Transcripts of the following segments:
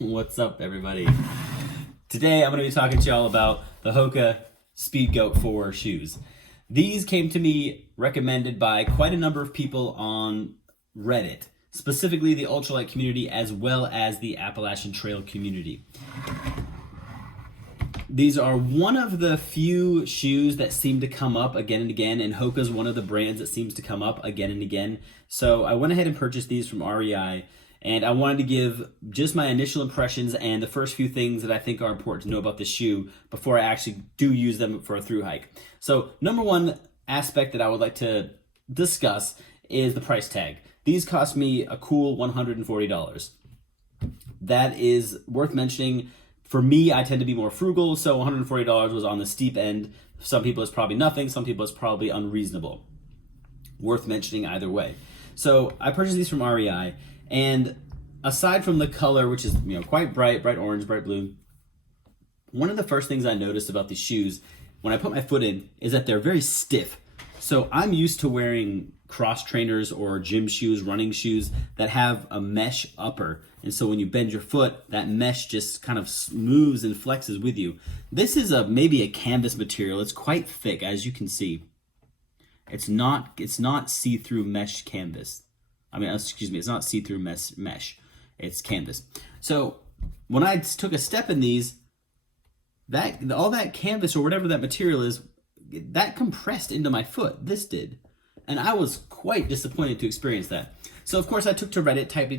What's up, everybody? Today I'm going to be talking to y'all about the Hoka Speedgoat 4 shoes. These came to me recommended by quite a number of people on Reddit, specifically the ultralight community as well as the Appalachian trail community. These are one of the few shoes that seem to come up again and again, and Hoka's one of the brands that seems to come up again and again. So I went ahead and purchased these from REI, and I wanted to give just my initial impressions and the first few things that I think are important to know about the shoe before I actually do use them for a through hike. So number one aspect that I would like to discuss is the price tag. These cost me a cool $140. That is worth mentioning. For me, I tend to be more frugal, so $140 was on the steep end. Some people it's probably nothing, some people it's probably unreasonable. Worth mentioning either way. So I purchased these from REI, and aside from the color, which is quite bright orange, bright blue, one of the first things I noticed about these shoes when I put my foot in is that they're very stiff. So I'm used to wearing cross trainers or gym shoes, running shoes that have a mesh upper. And so when you bend your foot, that mesh just kind of moves and flexes with you. This is maybe a canvas material. It's quite thick, as you can see. It's not see-through mesh canvas. It's not see-through mesh. It's canvas. So when I took a step in these, all that canvas or whatever that material is, that compressed into my foot. This did. And I was quite disappointed to experience that. So of course I took to Reddit, type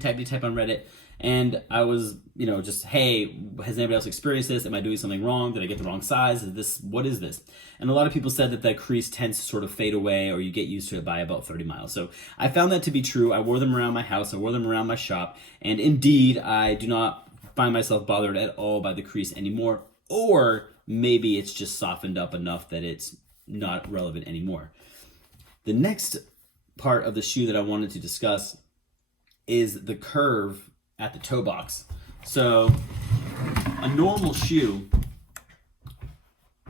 on Reddit, and I was, just, hey, has anybody else experienced this? Am I doing something wrong? Did I get the wrong size? What is this? And a lot of people said that crease tends to sort of fade away, or you get used to it by about 30 miles. So I found that to be true. I wore them around my house, I wore them around my shop, and indeed I do not find myself bothered at all by the crease anymore, or maybe it's just softened up enough that it's not relevant anymore. The next part of the shoe that I wanted to discuss is the curve at the toe box. So a normal shoe,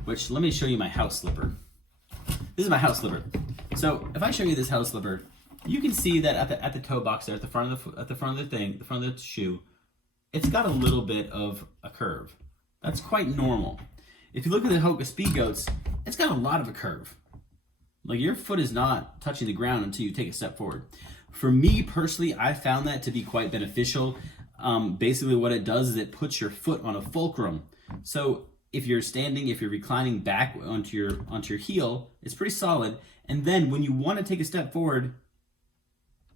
which let me show you my house slipper. This is my house slipper. So if I show you this house slipper, you can see that at the toe box there, at the front of the shoe, it's got a little bit of a curve. That's quite normal. If you look at the Hoka Speedgoats, it's got a lot of a curve. Like, your foot is not touching the ground until you take a step forward. For me personally, I found that to be quite beneficial. Basically what it does is it puts your foot on a fulcrum. So if you're reclining back onto your heel, it's pretty solid. And then when you want to take a step forward,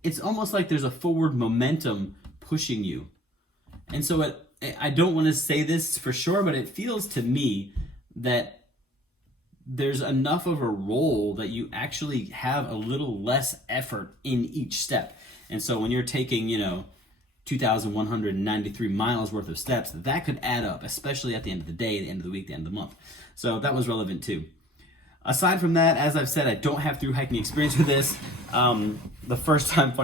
it's almost like there's a forward momentum pushing you. And so I don't want to say this for sure, but it feels to me that there's enough of a roll that you actually have a little less effort in each step. And so when you're taking, 2,193 miles worth of steps, that could add up, especially at the end of the day, the end of the week, the end of the month. So that was relevant too. Aside from that, as I've said, I don't have through hiking experience with this. Funny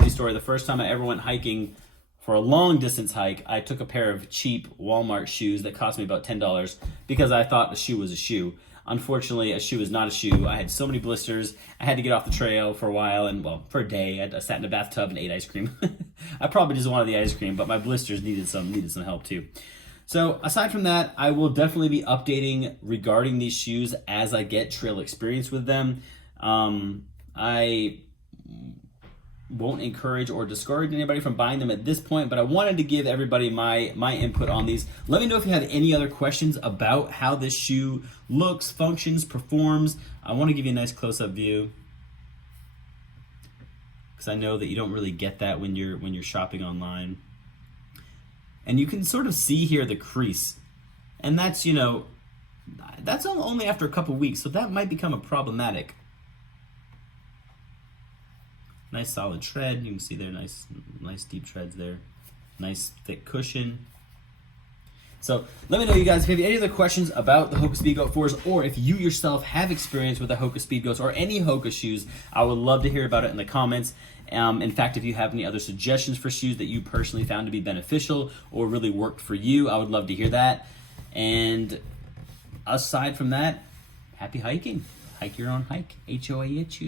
story, the first time I ever went hiking for a long distance hike, I took a pair of cheap Walmart shoes that cost me about $10 because I thought a shoe was a shoe. Unfortunately, a shoe is not a shoe. I had so many blisters. I had to get off the trail for a while, and for a day. I sat in a bathtub and ate ice cream. I probably just wanted the ice cream, but my blisters needed some help too. So aside from that, I will definitely be updating regarding these shoes as I get trail experience with them. I won't encourage or discourage anybody from buying them at this point, but I wanted to give everybody my input on these. Let me know if you have any other questions about how this shoe looks, functions, performs. I want to give you a nice close-up view because I know that you don't really get that when you're shopping online. And you can sort of see here the crease, and that's only after a couple weeks, so that might become problematic. Nice solid tread. You can see there, nice deep treads there. Nice thick cushion. So let me know, you guys, if you have any other questions about the Hoka Speedgoat 4s, or if you yourself have experience with the Hoka Speedgoats or any Hoka shoes, I would love to hear about it in the comments. In fact, if you have any other suggestions for shoes that you personally found to be beneficial or really worked for you, I would love to hear that. And aside from that, happy hiking. Hike your own hike. H-O-I-H-O-I-O-H.